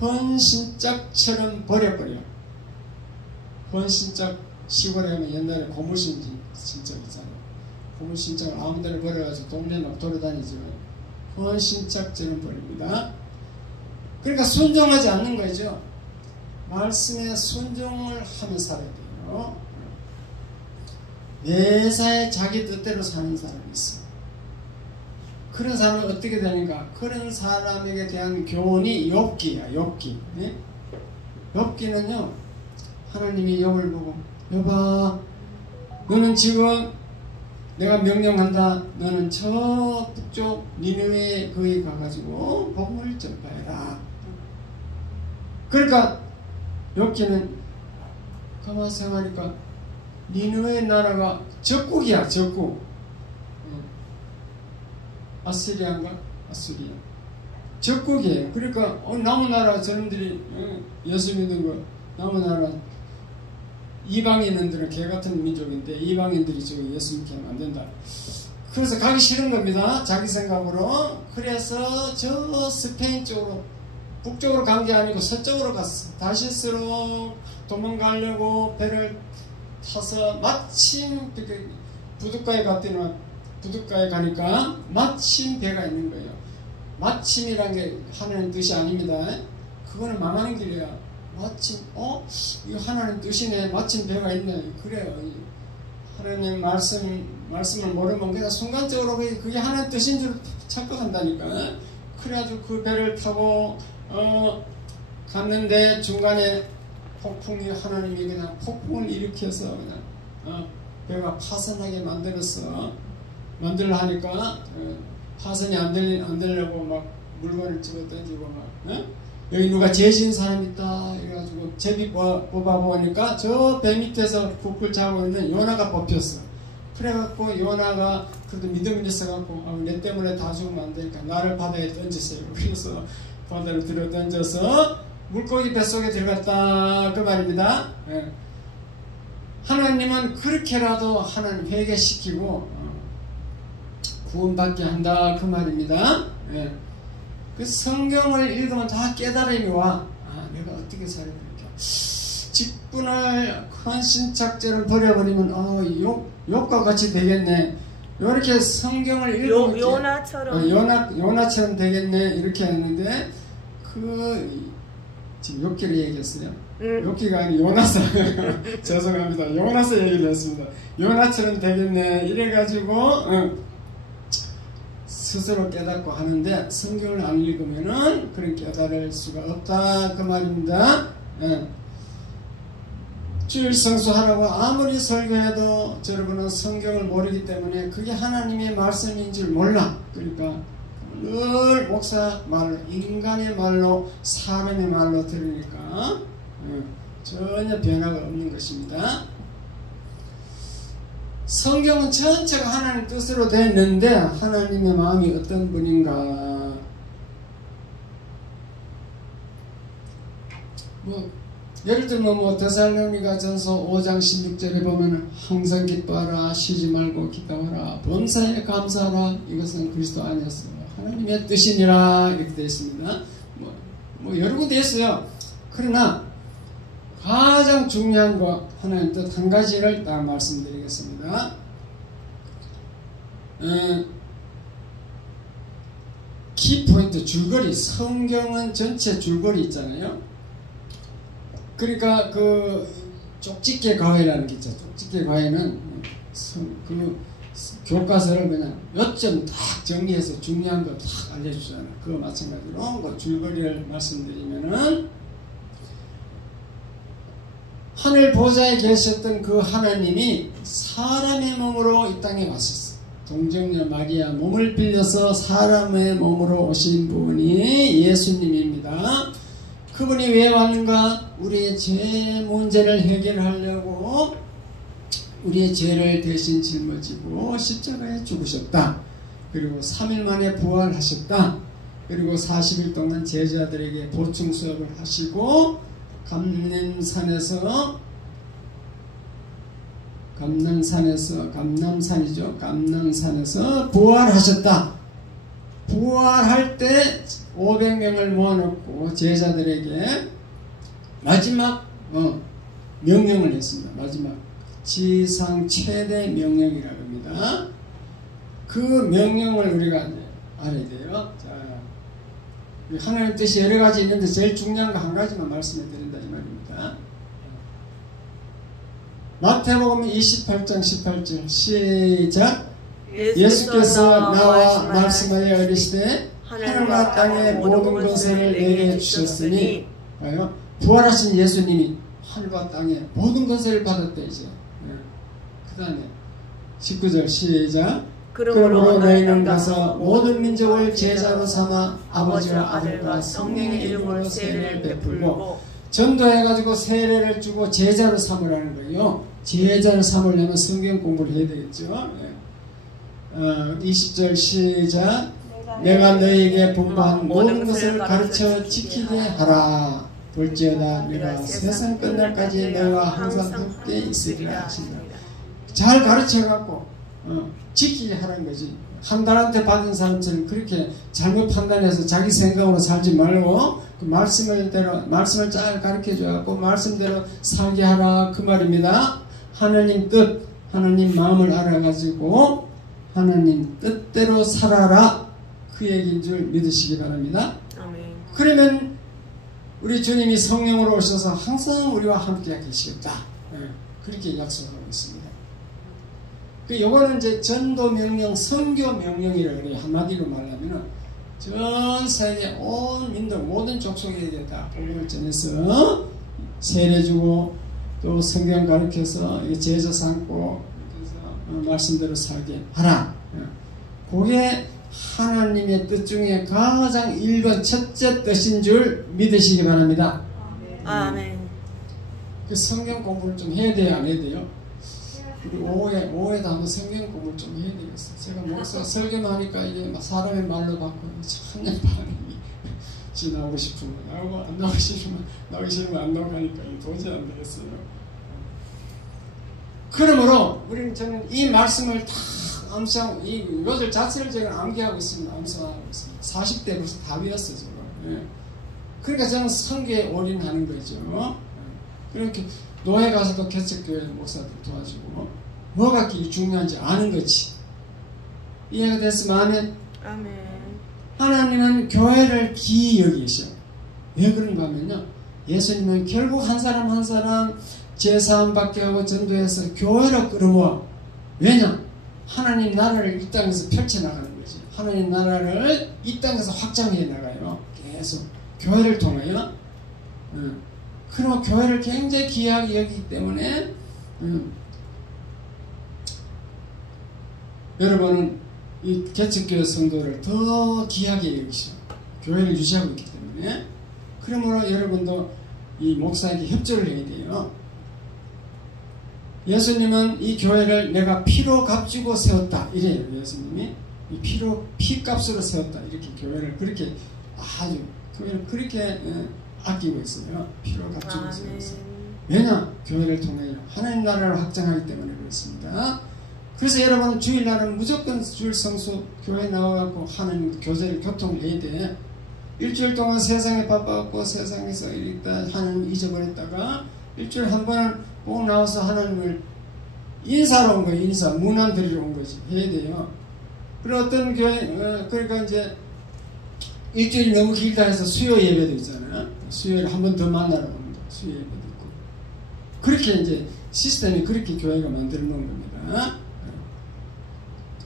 헌신짝처럼 버려버려. 헌신짝 시골에 가면 옛날에 고무신적 있잖아요. 고무신짝을 아무데나 버려가지고 동네 막 돌아다니지만 헌신짝처럼 버립니다. 그러니까 순종하지 않는 거죠. 말씀에 순종을 하며 살아야 돼요. 매사에 자기 뜻대로 사는 사람이 있어요. 그런 사람은 어떻게 되는가? 그런 사람에게 대한 교훈이 욥기야. 욥기. 네? 욥기는요. 하나님이 욥을 보고 욥아 너는 지금 내가 명령한다. 너는 저 북쪽 니느웨 거기 가가지고 복음을 전파해라. 그러니까 욥기는 가만히 생각하니까 니느웨 나라가 적국이야. 적국. 아시리아인가? 아시리아. 적국이에요. 그러니까 남은 나라 저놈들이 예수 믿는 거 남은 나라 이방인들은 개같은 민족인데 이방인들이 지금 예수 믿게 하면 안 된다. 그래서 가기 싫은 겁니다. 자기 생각으로. 그래서 저 스페인 쪽으로 북쪽으로 간 게 아니고 서쪽으로 갔어. 다시스로 도망가려고 배를 타서 마침 부둣가에 갔더니 부둣가에 가니까 마침 배가 있는 거예요. 마침이란 게 하나님 뜻이 아닙니다. 그거는 망하는 길이야. 마침 이거 하나님 뜻이네. 마침 배가 있네. 그래요. 하나님 말씀을 모르면 그냥 순간적으로 그게 하나님 뜻인 줄 착각한다니까. 그래가지고 그 배를 타고 갔는데 중간에 폭풍이 하나님이 그냥 폭풍을 일으켜서 그냥 배가 파손하게 만들려 하니까 파손이 안 되려고 막 물건을 집어 던지고 막 여기 누가 죄진 사람 있다 이래가지고 제비 뽑아보니까 저 배 밑에서 북을 자고 있는 요나가 뽑혔어. 그래갖고 요나가 그래도 믿음이 있어갖고 내 때문에 다 죽으면 안 되니까 나를 바다에 던졌어요. 그래서 바다로 들어 던져서 물고기 뱃속에 들어갔다 그 말입니다. 하나님은 그렇게라도 하나님 회개시키고 구원받게 한다 그 말입니다. 그 성경을 읽으면 다 깨달음이 와. 내가 어떻게 살아야 될까? 직분을 헌신짝제를 버려버리면 욥과 같이 되겠네. 이렇게 성경을 읽으면 요나처럼 되겠네. 이렇게 했는데 지금 욥기를 얘기했어요. 욥기가 아니고 요나서 죄송합니다. 요나서 얘기를 했습니다. 요나처럼 되겠네. 이래가지고 스스로 깨닫고 하는데 성경을 안 읽으면은 그런 깨달을 수가 없다 그 말입니다. 주일 성수하라고 아무리 설교해도 여러분은 성경을 모르기 때문에 그게 하나님의 말씀인 줄 몰라. 그러니까 늘 목사 말로 인간의 말로 사람의 말로 들으니까 전혀 변화가 없는 것입니다. 성경은 전체가 하나님 뜻으로 되어 있는데 하나님의 마음이 어떤 분인가 예를 들면 데살로니가 전서 5장 16절에 보면 항상 기뻐하라 쉬지 말고 기도하라 범사에 감사하라 이것은 그리스도 안에서 하나님의 뜻이니라 이렇게 되어 있습니다. 여러 군데 있어요. 그러나 가장 중요한 거 하나님 뜻 한 가지를 딱 말씀드리겠습니다. 키포인트 줄거리 성경은 전체 줄거리 있잖아요. 그러니까 그 쪽집게 과외라는 게 있죠. 쪽집게 과외는 그 교과서를 그냥 요점 딱 정리해서 중요한 거 딱 알려주잖아요. 그거 마찬가지로 그 줄거리를 말씀드리면은 하늘 보좌에 계셨던 그 하나님이 사람의 몸으로 이 땅에 왔었어. 동정녀 마리아 몸을 빌려서 사람의 몸으로 오신 분이 예수님입니다. 그분이 왜 왔는가? 우리의 죄 문제를 해결하려고 우리의 죄를 대신 짊어지고 십자가에 죽으셨다. 그리고 3일 만에 부활하셨다. 그리고 40일 동안 제자들에게 보충 수업을 하시고 감남산에서 부활하셨다. 부활할 때 500명을 모아놓고 제자들에게 마지막 명령을 했습니다. 마지막 지상 최대 명령이라고 합니다. 그 명령을 우리가 알아야 돼요. 자, 하나님 뜻이 여러 가지 있는데 제일 중요한 거 한 가지만 말씀해 드린다 이 말입니다. 마태복음 28장 18절 시작. 예수께서 나와 말씀하여 이르시되 하늘과 땅의 모든 것을 내게 주셨으니 부활하신 예수님이 하늘과 땅의 모든 것을 받았다 이제. 그 다음에 19절 시작. 그러므로 너희는 가서 모든 민족을 제자로 삼아 아버지와 아들과 성령의 이름으로 세례를 베풀고 전도해가지고 세례를 주고 제자로 삼으라는 거예요. 제자를 삼으려면 성경 공부를 해야 되겠죠. 20절 시작. 내가 너희에게 분부한 모든 것을 가르쳐 지키게 하라. 볼지어다 내가 세상 끝날까지 너희와 항상 함께 있으리라 하신다. 잘 가르쳐갖고 지키게 하라는 거지. 한 달한테 받은 사람처럼 그렇게 잘못 판단해서 자기 생각으로 살지 말고 그 말씀을 잘 가르쳐줘갖고 말씀대로 살게 하라 그 말입니다. 하나님 뜻, 하나님 마음을 알아가지고 하나님 뜻대로 살아라 그 얘기인 줄 믿으시기 바랍니다. 아멘. 그러면 우리 주님이 성령으로 오셔서 항상 우리와 함께 계시겠다. 그렇게 약속하고 있습니다. 요거는 이제 전도 명령, 선교 명령이라고 그래요. 한마디로 말하면 전 세계 온 민족 모든 족속에게 다 복음을 전해서 세례 주고 또 성경 가르쳐서 제자 삼고 말씀대로 살게 하라. 그게 하나님의 뜻 중에 가장 1번 첫째 뜻인 줄 믿으시기 바랍니다. 아멘. 그 성경 공부를 좀 해야 돼요, 안 해야 돼요? 우리 오후에도 한번 성경 공부를 좀 해야 되겠어요. 제가 목사 설교만 하니까 이게 막 사람의 말로 바꾸고 천년 반응이 나오고 싶으면 나오고 안 나오고 싶으면 나오기 싫으면 안 나오고 하니까 도저히 안 되겠어요. 그러므로 저는 이 말씀을 다 암시하고 이것을 자체를 제가 암기하고 있습니다. 암송하고 있습니다. 40대 벌써 다 배웠어요. 제가. 그러니까 저는 선교에 올인하는 거죠. 그렇게 노예 가서도 개척교회 목사들 도와주고 뭐가 중요한지 아는 거지. 이해가 됐으면 아멘. 아멘. 하나님은 교회를 귀히 여기셔. 왜 그런가 하면요, 예수님은 결국 한 사람 한 사람 제사함 받게 하고 전도해서 교회로 끌어모아. 왜냐? 하나님 나라를 이 땅에서 펼쳐나가는 거지. 하나님 나라를 이 땅에서 확장해 나가요. 계속 교회를 통하여. 그럼 교회를 굉장히 귀하게 여기기 때문에 여러분은 이 개척교회 성도를 더 귀하게 여기셔. 교회를 유지하고 있기 때문에. 그러므로 여러분도 이 목사에게 협조를 해야 돼요. 예수님은 이 교회를 내가 피로 값주고 세웠다 이래요. 예수님이 피값으로 세웠다 이렇게 교회를 그렇게 아주 교회를 그렇게 아끼고 있어요. 피로 값주고 세웠어요. 왜냐? 교회를 통해 하나님 나라를 확장하기 때문에 그렇습니다. 그래서 여러분 주일날은 무조건 주일 성수 교회 나와갖고 하나님 교제를 교통을 해야 돼. 일주일 동안 세상에 바빠갖고 세상에서 일단 하나님 잊어버렸다가 일주일 한 번은 꼭 나와서 하나님을 인사로 온 거예요. 인사, 문안 드리러 온 거지. 해야 돼요. 그리고 어떤 교회, 그러니까 이제 일주일이 너무 길다 해서 수요 예배도 있잖아요. 수요일에 한 번 더 만나러 갑니다. 수요 예배도 있고. 그렇게 이제 시스템이 그렇게 교회가 만들어 놓은 겁니다.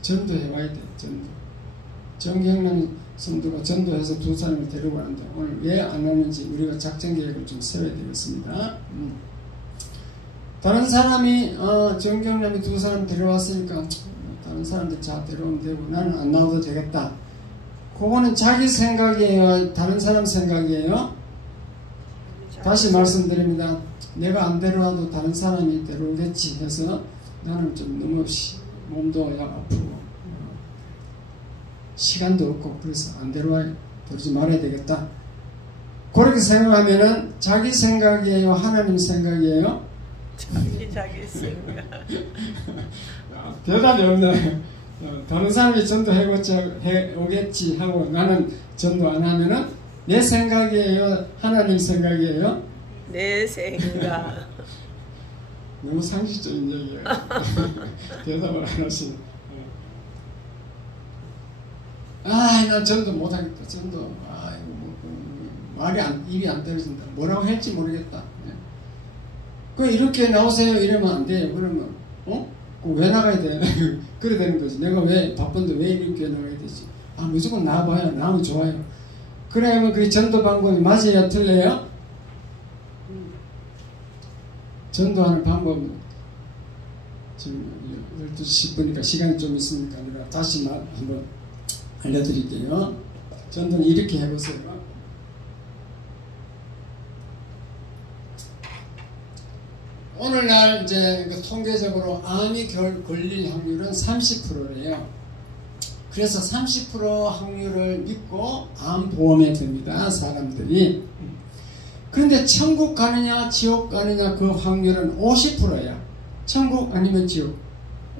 전도해 와야 돼요. 전도. 정경남 성도가 전도해서 2사람을 데리고 왔는데 오늘 왜 안 오는지 우리가 작전 계획을 좀 세워야 되겠습니다. 다른 사람이 정경남이 2사람 데려왔으니까 다른 사람들 데려오면 되고 나는 안 나와도 되겠다. 그거는 자기 생각이에요? 다른 사람 생각이에요? 다시 말씀드립니다. 내가 안 데려와도 다른 사람이 데려오겠지 해서 나는 좀 너무 몸도 아프고 시간도 없고 그래서 안 데려오지 말아야 되겠다. 그렇게 생각하면은 자기 생각이에요? 하나님 생각이에요? 자기 생각. 대답이 없네. 다른 사람이 전도해오겠지 하고 나는 전도 안 하면은 내 생각이에요? 하나님 생각이에요? 내 생각. 너무 상식적인 얘기예요. 대답을 안 하시네. 난 전도 못하겠다. 전도 말이 입이 안 떨어진다. 뭐라고 할지 모르겠다. 그 이렇게 나오세요 이러면 안 돼요. 그러면 왜 나가야 돼? 그래 되는 거지. 내가 왜 바쁜데 왜 이렇게 나가야 되지? 무조건 나와봐요. 나오면 좋아요. 그러면 그 전도 방법이 맞아요? 틀려요? 전도하는 방법은 지금 12시 10분이니까 시간이 좀 있으니까 내가 다시 한번 알려드릴게요. 전도는 이렇게 해보세요. 오늘날 이제 통계적으로 암이 걸릴 확률은 30%래요. 그래서 30% 확률을 믿고 암보험에 듭니다. 사람들이. 그런데 천국 가느냐 지옥 가느냐 그 확률은 50%야. 천국 아니면 지옥.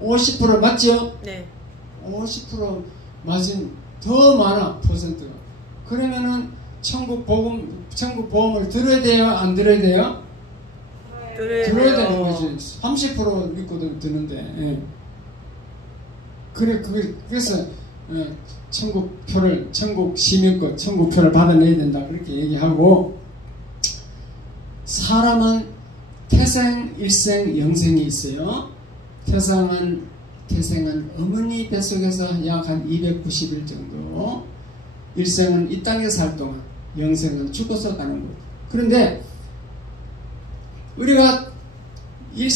50% 맞죠? 네. 50% 맞은 더 많아 퍼센트가. 그러면은 천국 보험을 들어야 돼요? 안 들어야 돼요? 들어야 되는 거지. 30% 믿고 드는데. 예. 그래서 천국 시민권, 천국표를 받아내야 된다. 그렇게 얘기하고, 사람은 태생, 일생, 영생이 있어요. 태생은 어머니 뱃속에서 약 한 290일 정도, 일생은 이 땅에 살 동안, 영생은 죽어서 가는 거예요. 그런데 우리가 이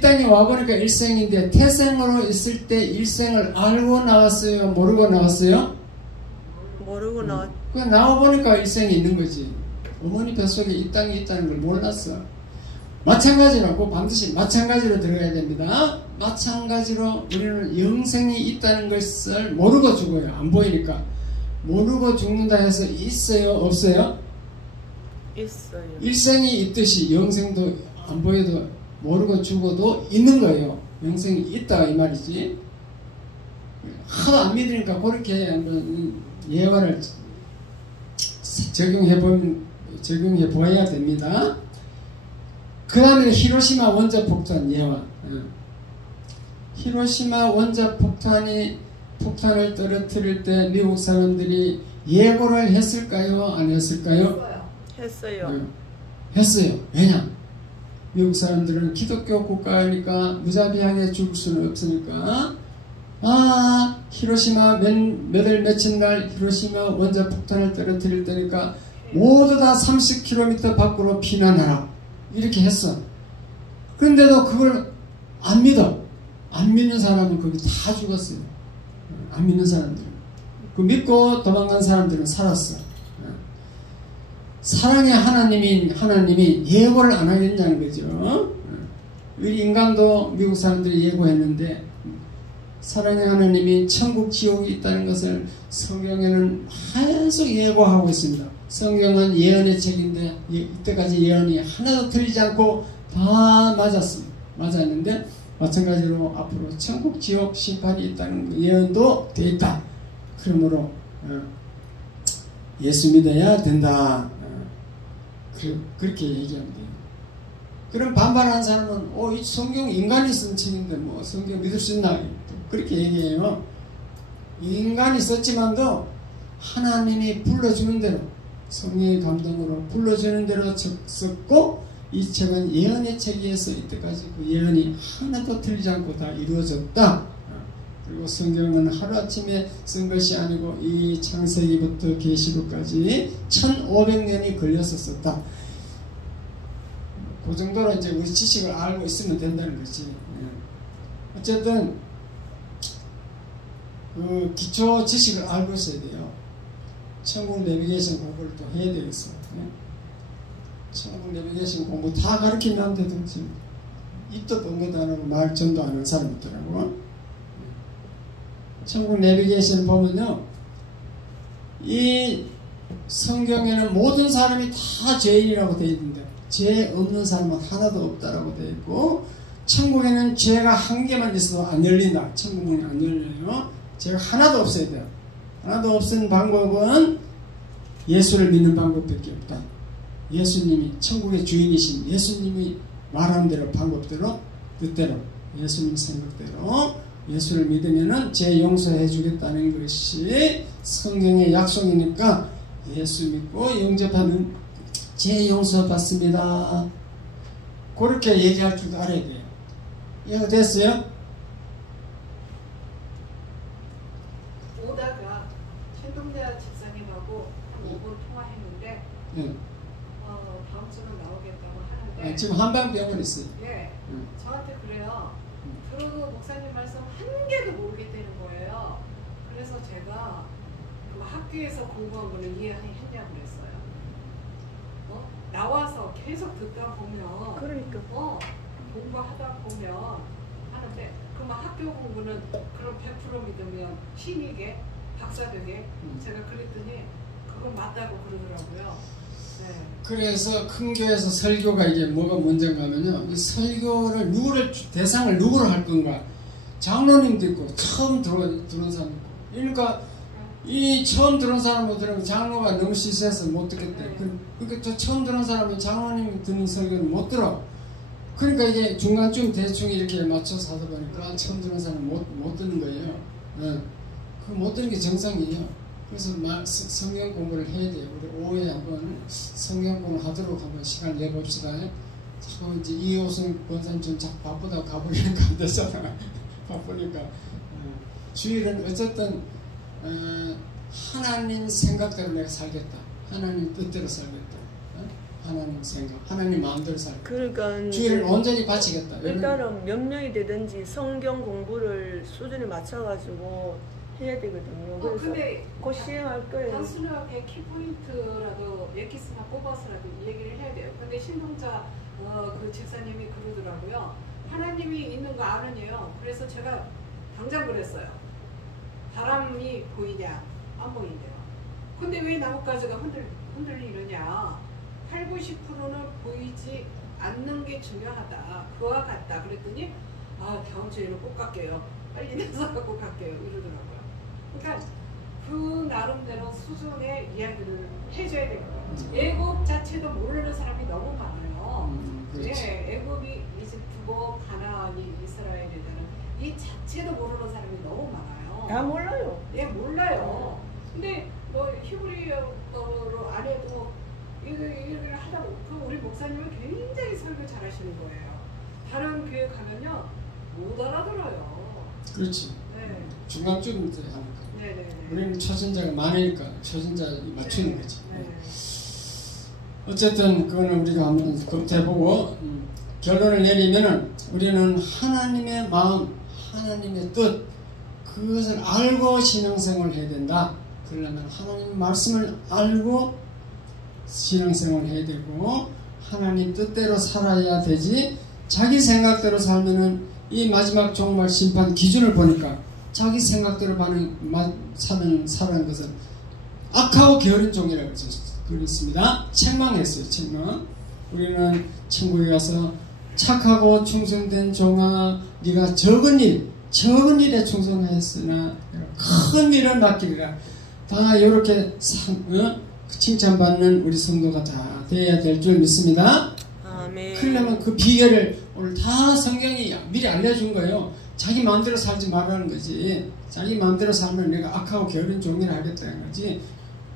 땅에 와보니까 일생인데 태생으로 있을 때 일생을 알고 나왔어요? 모르고 나왔어요? 모르고 나왔. 나와보니까 일생이 있는 거지. 어머니 뱃속에 이 땅이 있다는 걸 몰랐어. 마찬가지로 반드시 마찬가지로 들어가야 됩니다. 마찬가지로 우리는 영생이 있다는 것을 모르고 죽어요. 안 보이니까. 모르고 죽는다 해서 있어요? 없어요? 있어요. 일생이 있듯이 영생도 안 보여도 모르고 죽어도 있는 거예요. 영생이 있다 이 말이지. 하도 안 믿으니까 그렇게 한번 예화를 적용해 보아야 됩니다. 그 다음에 히로시마 원자 폭탄 예화. 히로시마 원자 폭탄을 떨어뜨릴 때 미국 사람들이 예고를 했을까요? 안 했을까요? 했어요. 했어요. 왜냐? 미국 사람들은 기독교 국가니까 무자비하게 죽을 수는 없으니까 히로시마 며칠 날 히로시마 원자 폭탄을 떨어뜨릴 때니까 모두 다 30km 밖으로 피난하라 이렇게 했어. 그런데도 그걸 안 믿어. 안 믿는 사람은 거기 다 죽었어요. 안 믿는 사람들은. 그 믿고 도망간 사람들은 살았어. 사랑의 하나님이 예고를 안 하겠냐는 거죠. 우리 인간도 미국 사람들이 예고했는데 사랑의 하나님이 천국 지옥이 있다는 것을 성경에는 계속 예고하고 있습니다. 성경은 예언의 책인데 이때까지 예언이 하나도 틀리지 않고 다 맞았는데 마찬가지로 앞으로 천국 지옥 심판이 있다는 예언도 돼 있다. 그러므로 예수 믿어야 된다. 그렇게 얘기하면 돼요. 그럼 반발하는 사람은 이 성경 인간이 쓴 책인데 뭐 성경 믿을 수 있나? 그렇게 얘기해요. 인간이 썼지만도 하나님이 불러주는 대로 성령의 감동으로 불러주는 대로 썼고 이 책은 예언의 책이어서 이때까지 그 예언이 하나도 틀리지 않고 다 이루어졌다. 그리고 성경은 하루아침에 쓴 것이 아니고 이 창세기부터 계시록까지 1500년이 걸려서 썼다. 그 정도로 이제 우리 지식을 알고 있으면 된다는 거지. 어쨌든 그 기초 지식을 알고 있어야 돼요. 천국 내비게이션 공부를 또 해야 되겠어요. 천국 내비게이션 공부 다 가르치는데도 지금 입도 뻥긋 안 하고 말전도 안 하는 사람이 있더라고. 천국 내비게이션 보면요, 이 성경에는 모든 사람이 다 죄인이라고 되어 있는데 죄 없는 사람은 하나도 없다라고 되어 있고, 천국에는 죄가 한 개만 있어도 안 열린다. 천국 문이 안 열려요. 죄가 하나도 없어야 돼요. 하나도 없는 방법은 예수를 믿는 방법밖에 없다. 예수님이 천국의 주인이신 예수님이 말하는 대로, 방법대로, 뜻대로, 예수님 생각대로 예수를 믿으면은 죄 용서해 주겠다는 것이 성경의 약속이니까 예수 믿고 영접하는 죄 용서 받습니다. 그렇게 얘기할 줄 알아야 돼요. 이해가 됐어요? 오다가 최동자 집사님하고 한 5분 통화했는데 다음 주는 나오겠다고 하는데 지금 한방병원 있어요. 예, 저한테 그래요. 들어도 목사님 말씀 한 개도 모르겠다는 거예요. 그래서 제가 그 학교에서 공부한 거는 이해했냐고 그랬어요. 나와서 계속 듣다 보면 그러니까 공부하다 보면 하는데, 그러면 학교 공부는 그럼 100% 믿으면 신이게 박사되게 제가 그랬더니 그건 맞다고 그러더라고요. 네. 그래서 큰 교회에서 설교가 이게 뭐가 문제인가 하면요, 이 설교를 대상을 누구로 할 건가. 장로님도 있고 처음 들어온 사람 있고, 그러니까 이 처음 들어온 사람은 들으면 장로가 너무 시시해서 못 듣겠대. 그러니까 저 처음 들어온 사람은 장로님이 듣는 설교는 못 들어. 그러니까 이게 중간쯤 대충 이렇게 맞춰서 하다 보니까 처음 들어온 사람은 못 듣는 거예요. 그 못 듣는 게 정상이에요. 그래서 성경 공부를 해야 돼요. 우리 오후에 한번 성경 공부 하도록 한번 시간 내봅시다. 자꾸 이제 이호승 권사님 좀 자꾸 바쁘다고 가보니까 안 되잖아. 바쁘니까. 주일은 어쨌든 하나님 생각대로 내가 살겠다. 하나님 뜻대로 살겠다. 하나님 생각, 하나님 마음대로 살겠다. 그러니까 주일은 온전히 바치겠다. 일단은 몇 명이 되든지 성경 공부를 수준에 맞춰가지고 해야 되거든요. 그래서 근데 곧 시행할 거예요. 단순하게 키포인트라도 예키스나 뽑아서라도 얘기를 해야 돼요. 근데 신동자 그 집사님이 그러더라고요. 하나님이 있는 거 아느냐요. 그래서 제가 당장 그랬어요. 바람이 보이냐? 안 보인대요. 근데 왜 나뭇가지가 흔들리느냐? 8, 90%는 보이지 않는 게 중요하다. 그와 같다. 그랬더니 다음 주에는 꼭 갈게요. 빨리 내서 갖고 갈게요. 이러더라고요. 그러니까 그 나름대로 수준의 이야기를 해줘야 되거든요. 애굽 자체도 모르는 사람이 너무 많아요. 예, 애굽이 이집트고 가나안이 이스라엘이라는 이 자체도 모르는 사람이 너무 많아요. 다 몰라요. 예, 몰라요. 근데 뭐 히브리어로 안 해도 이걸 하다 보니까 우리 목사님은 굉장히 설교 잘하시는 거예요. 다른 교회 가면요 못 알아들어요. 그렇지. 네. 중간쯤 이제 하니까. 네네네. 우리는 초신자가 많으니까 초신자 맞추는 네. 거지. 네. 어쨌든 그거는 우리가 한번 검토해보고 결론을 내리면은 우리는 하나님의 마음, 하나님의 뜻, 그것을 알고 신앙생활을 해야 된다. 그러려면 하나님 말씀을 알고 신앙생활을 해야 되고 하나님 뜻대로 살아야 되지. 자기 생각대로 살면은 이 마지막 종말 심판 기준을 보니까 자기 생각대로 사는 것은 악하고 게으른 종이라고 그랬습니다. 책망했어요. 책망. 우리는 천국에 가서 착하고 충성된 종아, 네가 적은 일에 충성하였으나 큰 일을 맡기리라. 다 이렇게 칭찬받는 우리 성도가 다 되어야 될 줄 믿습니다. 아멘. 그러려면 그 비결을 오늘 다 성경이 미리 알려준 거예요. 자기 마음대로 살지 말라는 거지. 자기 마음대로 살면 내가 악하고 게으른 종이라 하겠다는 거지.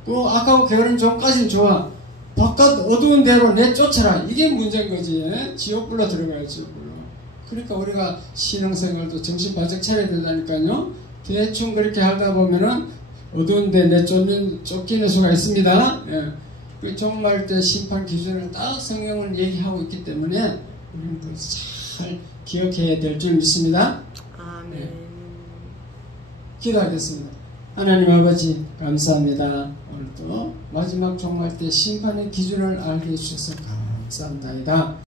또 악하고 게으른 종까지는 좋아. 바깥 어두운 데로 내쫓아라. 이게 문제인 거지. 지옥불로 들어가요. 지옥불로. 그러니까 우리가 신앙생활도 정신 바짝 차려야 된다니까요. 대충 그렇게 하다 보면은 어두운 데 쫓기는 수가 있습니다. 예. 그 종말 때 심판 기준을 딱 성경을 얘기하고 있기 때문에 우리는 잘 기억해야 될 줄 믿습니다. 아멘. 예. 기도하겠습니다. 하나님 아버지 감사합니다. 오늘도 마지막 종말 때 심판의 기준을 알게 해주셔서 감사합니다.